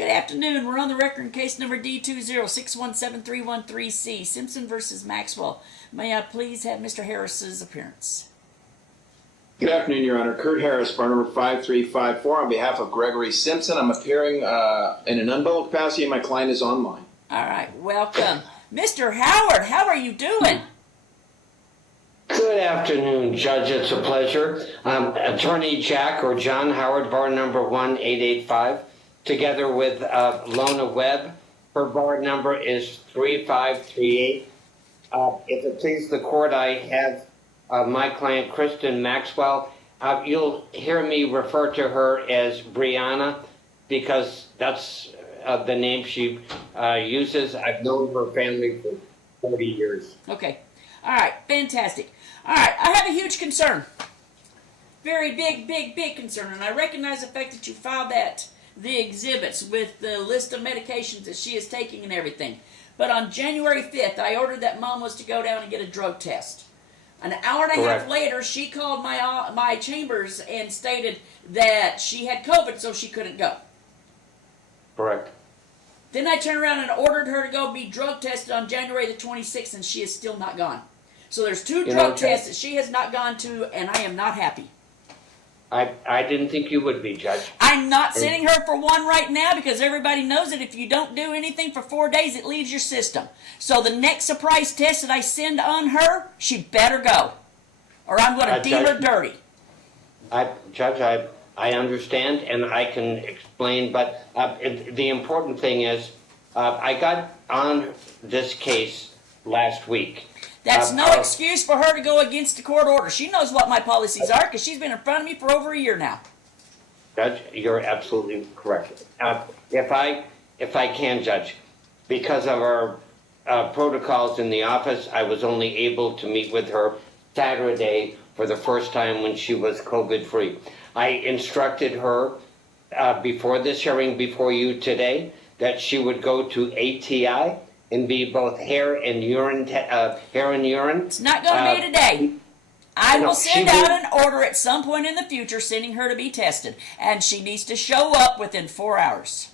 Good afternoon. We're on the record in case number D20617313C, Simpson versus Maxwell. May I please have Mr. Harris's appearance? Good afternoon, Your Honor. Kurt Harris, bar number 5354, on behalf of Gregory Simpson. I'm appearing in an unbundled capacity, and my client is online. All right, welcome. Mr. Howard, how are you doing? Good afternoon, Judge. It's a pleasure. Attorney Jack or John Howard, bar number 1885, together with Lona Webb. Her bar number is 3538. If it pleases the court, I have my client, Kristen Maxwell. You'll hear me refer to her as Brianna because that's the name she uses. I've known her family for 40 years. Okay. All right, fantastic. All right, I have a huge concern. Very big concern. And I recognize the fact that you filed the exhibits with the list of medications that she is taking and everything. But on January 5th, I ordered that mom was to go down and get a drug test. An hour and a half later, she called my chambers and stated that she had COVID, so she couldn't go. Correct. Then I turned around and ordered her to go be drug tested on January the 26th, and she is still not gone. So there's two drug tests that she has not gone to, and I am not happy. I didn't think you would be, Judge. I'm not sending her for one right now because everybody knows that if you don't do anything for 4 days, it leaves your system. So the next surprise test that I send on her, she better go, or I'm going to deal her dirty. Judge, I understand and I can explain, but the important thing is I got on this case last week. That's no excuse for her to go against the court order. She knows what my policies are because she's been in front of me for over a year now. Judge, you're absolutely correct. If I can, Judge, because of our protocols in the office, I was only able to meet with her Saturday for the first time when she was COVID-free. I instructed her before this hearing before you today that she would go to ATI and be both hair and urine. It's not going to be today. I will send out an order at some point in the future sending her to be tested, and she needs to show up within 4 hours.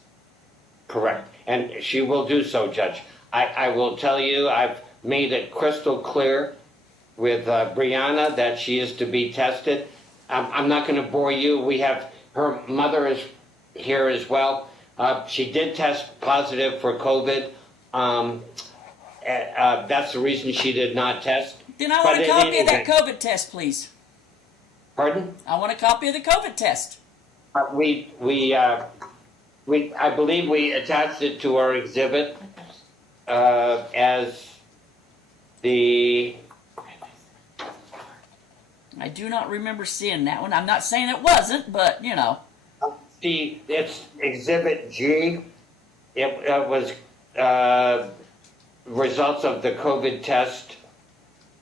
Correct, and she will do so, Judge. I will tell you, I've made it crystal clear with Brianna that she is to be tested. I'm not going to bore you. We have her mother is here as well. She did test positive for COVID. That's the reason she did not test. Then I want a copy of that COVID test, please. Pardon? I want a copy of the COVID test. I believe we attached it to our exhibit as the. I do not remember seeing that one. I'm not saying it wasn't, but you know. It's Exhibit G. It was results of the COVID test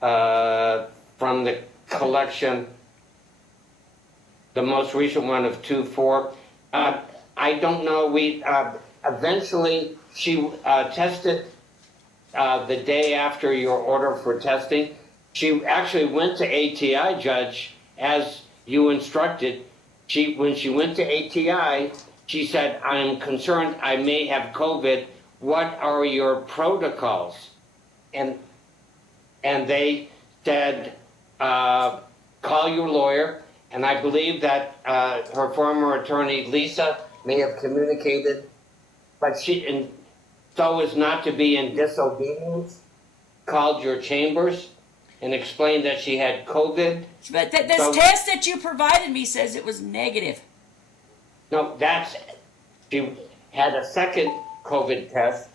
from the collection, the most recent one of 2/4. I don't know. We eventually she tested the day after your order for testing. She actually went to ATI, Judge, as you instructed. When she went to ATI, she said, "I'm concerned I may have COVID. What are your protocols?" And they said, "Call your lawyer." And I believe that her former attorney, Lisa, may have communicated, but she, so as not to be in disobedience, called your chambers and explained that she had COVID. But this test that you provided me says it was negative. No, she had a second COVID test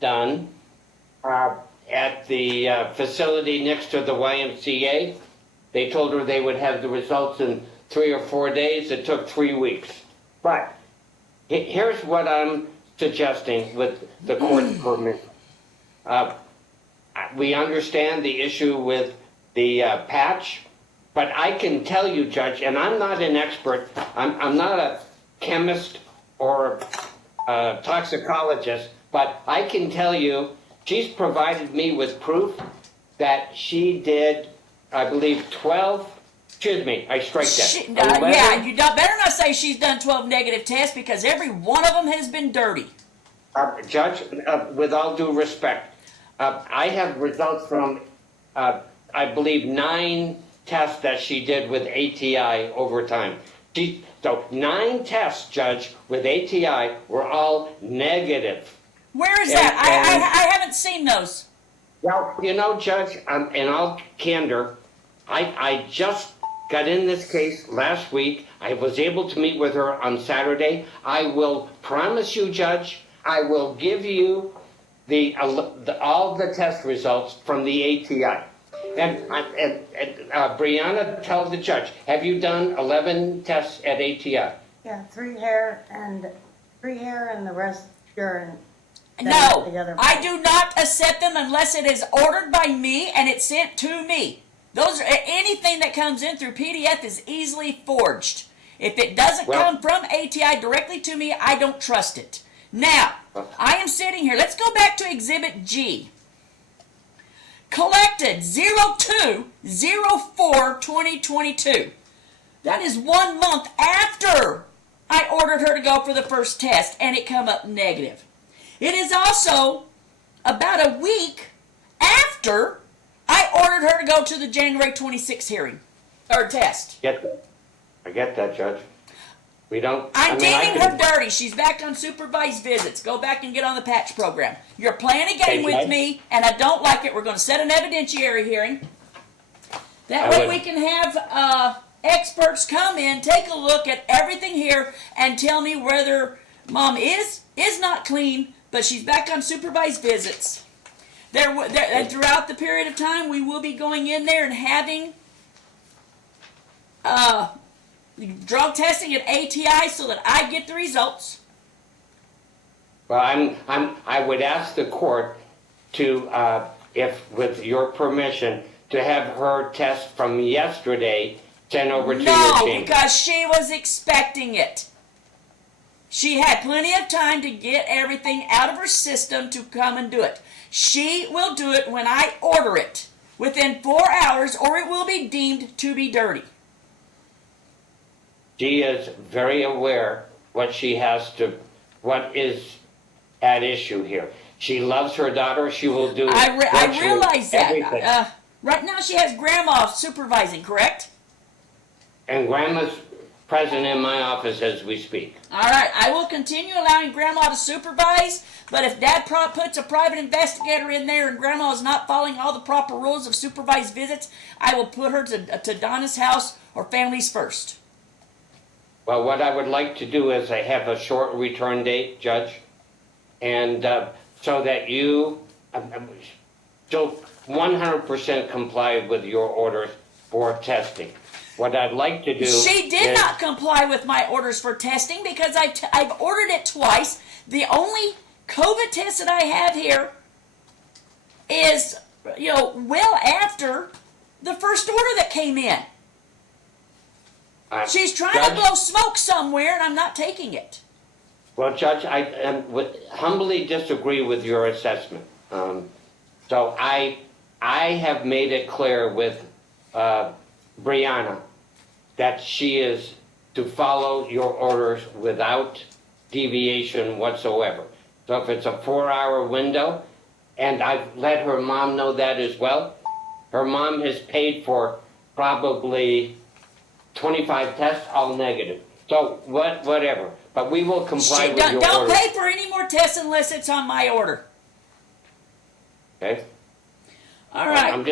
done at the facility next to the YMCA. They told her they would have the results in 3 or 4 days. It took 3 weeks. But here's what I'm suggesting with the court's permission. We understand the issue with the patch, but I can tell you, Judge, and I'm not an expert. I'm not a chemist or a toxicologist, but I can tell you she's provided me with proof that she did, I believe, 12 Excuse me, I strike that. Yeah, you better not say she's done 12 negative tests because every one of them has been dirty. Judge, with all due respect, I have results from, I believe, 9 tests that she did with ATI over time. So 9 tests, Judge, with ATI were all negative. Where is that? I haven't seen those. Well, you know, Judge, in all candor, I just got in this case last week. I was able to meet with her on Saturday. I will promise you, Judge, I will give you all the test results from the ATI. And Brianna, tell the judge, have you done 11 tests at ATI? Yeah, 3 hair and the rest urine. No, I do not accept them unless it is ordered by me and it's sent to me. Anything that comes in through PDF is easily forged. If it doesn't come from ATI directly to me, I don't trust it. Now, I am sitting here. Let's go back to Exhibit G. Collected 02/04/2022. That is 1 month after I ordered her to go for the first test, and it come up negative. It is also about a week after I ordered her to go to the January 26th hearing, or test. I get that, Judge. I'm deeming her dirty. She's back on supervised visits. Go back and get on the patch program. You're playing a game with me, and I don't like it. We're going to set an evidentiary hearing. That way we can have experts come in, take a look at everything here, and tell me whether Mom is not clean, but she's back on supervised visits. Throughout the period of time, we will be going in there and having drug testing at ATI so that I get the results. Well, I would ask the court to, if with your permission, to have her test from yesterday sent over to your No, team. because she was expecting it. She had plenty of time to get everything out of her system to come and do it. She will do it when I order it, within 4 hours, or it will be deemed to be dirty. She is very aware what is at issue here. She loves her daughter. She will do I realize that. everything. Right now she has Grandma supervising, correct? And Grandma's present in my office as we speak. All right, I will continue allowing Grandma to supervise, but if Dad puts a private investigator in there and Grandma is not following all the proper rules of supervised visits, I will put her to Donna's house or Families First. Well, what I would like to do is I have a short return date, Judge, and so that you still 100% comply with your orders for testing. What I'd like to do She did not comply with my orders for testing because I've ordered it twice. The only COVID test that I have here is, well after the first order that came in. She's trying to blow smoke somewhere, and I'm not taking it. Well, Judge, I would humbly disagree with your assessment. So I have made it clear with Brianna that she is to follow your orders without deviation whatsoever. So if it's a 4-hour window, and I've let her mom know that as well, her mom has paid for probably 25 tests, all negative. So whatever. But we will comply with your order. Don't pay for any more tests unless it's on my order. Okay? All right. I'm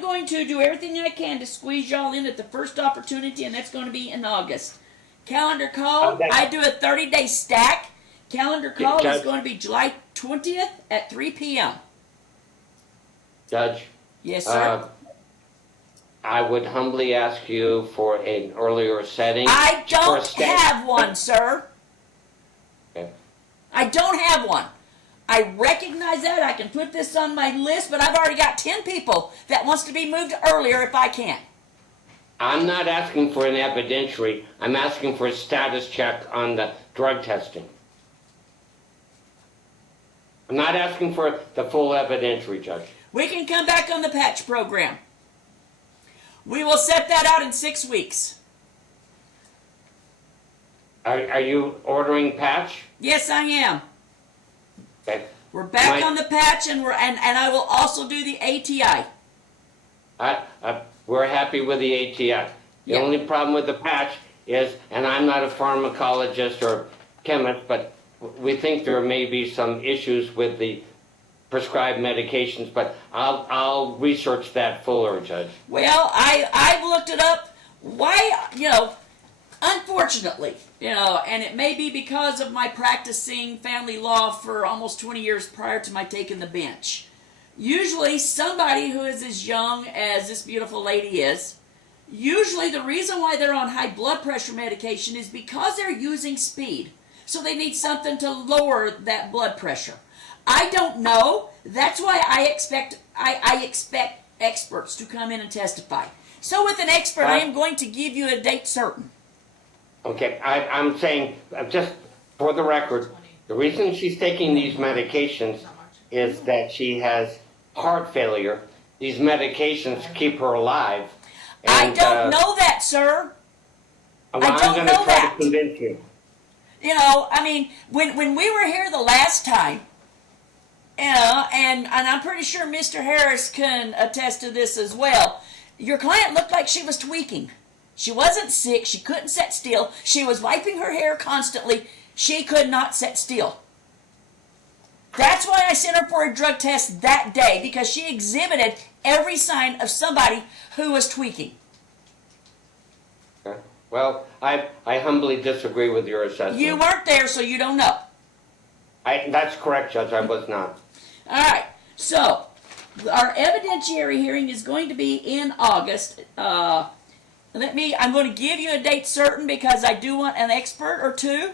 going to do everything I can to squeeze y'all in at the first opportunity, and that's going to be in August. Calendar call, I do a 30-day stack. Calendar call is going to be July 20th at 3 p.m. Judge? Yes, sir. I would humbly ask you for an earlier setting. I don't have one, sir. Okay. I don't have one. I recognize that. I can put this on my list, but I've already got 10 people that wants to be moved earlier if I can. I'm not asking for an evidentiary. I'm asking for a status check on the drug testing. I'm not asking for the full evidentiary, Judge. We can come back on the patch program. We will set that out in 6 weeks. Are you ordering patch? Yes, I am. Okay. We're back My- on the patch, and I will also do the ATI. We're happy with the ATI. The Yeah. only problem with the patch is, and I'm not a pharmacologist or chemist, but we think there may be some issues with the prescribed medications, but I'll research that fuller, Judge. Well, I've looked it up. Why, unfortunately, and it may be because of my practicing family law for almost 20 years prior to my taking the bench. Usually somebody who is as young as this beautiful lady is, usually the reason why they're on high blood pressure medication is because they're using speed. So they need something to lower that blood pressure. I don't know. That's why I expect experts to come in and testify. So with an expert, I am going to give you a date certain. Okay, I'm saying, just for the record, the reason she's taking these medications is that she has heart failure. These medications keep her alive. I And, don't know that, sir. well, I I'm don't going to know try that. to convince you. When we were here the last time, and I'm pretty sure Mr. Harris can attest to this as well, your client looked like she was tweaking. She wasn't sick. She couldn't sit still. She was wiping her hair constantly. She could not sit still. That's why I sent her for a drug test that day, because she exhibited every sign of somebody who was tweaking. Okay. Well, I humbly disagree with your assessment. You weren't there, so you don't know. That's correct, Judge. I was not. All right. So, our evidentiary hearing is going to be in August. I'm going to give you a date certain because I do want an expert or two.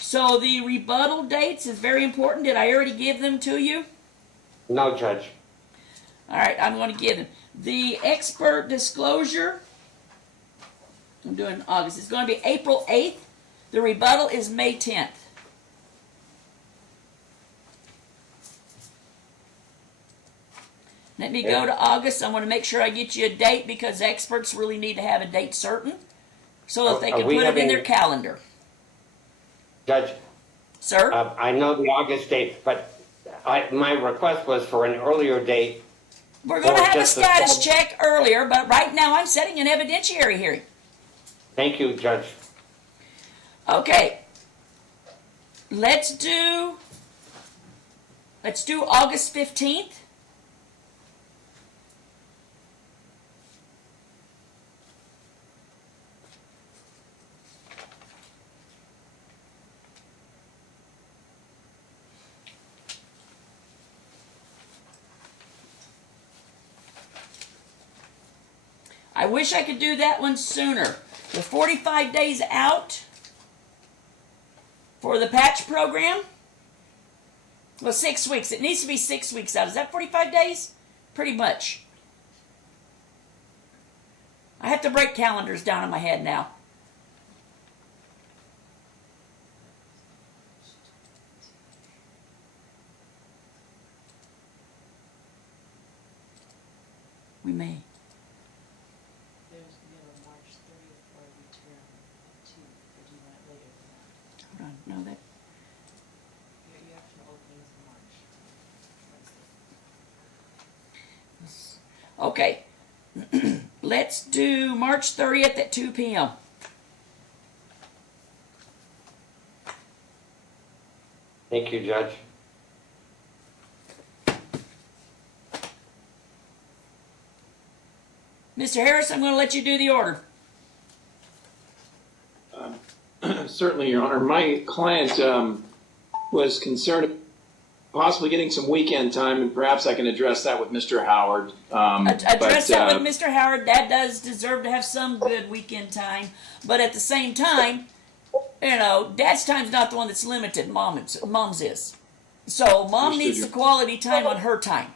So the rebuttal dates is very important. Did I already give them to you? No, Judge. All right, I'm going to give them. The expert disclosure, I'm doing August. It's going to be April 8th. The rebuttal is May 10th. Let me go to August. I want to make sure I get you a date because experts really need to have a date certain so that they can put it in their calendar. Judge, Sir? I know the August date, but my request was for an earlier date. We're going to have a just the status phone. check earlier, but right now I'm setting an evidentiary hearing. Thank you, Judge. Okay. Let's do August 15th. I wish I could do that one sooner. The 45 days out for the patch program. Well, 6 weeks. It needs to be 6 weeks out. Is that 45 days? Pretty much. I have to break calendars down in my head now. We may. March 30th for a return to, or do you want it later than that? Hold on. No, that. You have to openings in March. Okay. Let's do March 30th at 2 p.m. Thank you, Judge. Mr. Harris, I'm going to let you do the order. Certainly, Your Honor. My client was concerned possibly getting some weekend time, and perhaps I can address that with Mr. Howard. Address that with Mr. Howard. Dad does deserve to have some good weekend time, but at the same time, Dad's time's not the one that's limited. Mom's is. So Mom Understood, needs Your- the quality time on her time.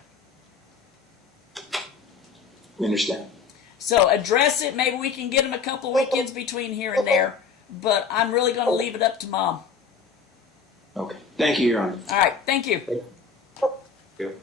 We understand. So address it. Maybe we can get him a couple weekends between here and there, but I'm really going to leave it up to Mom. Okay. Thank you, Your Honor. All right. Thank you. Thank you.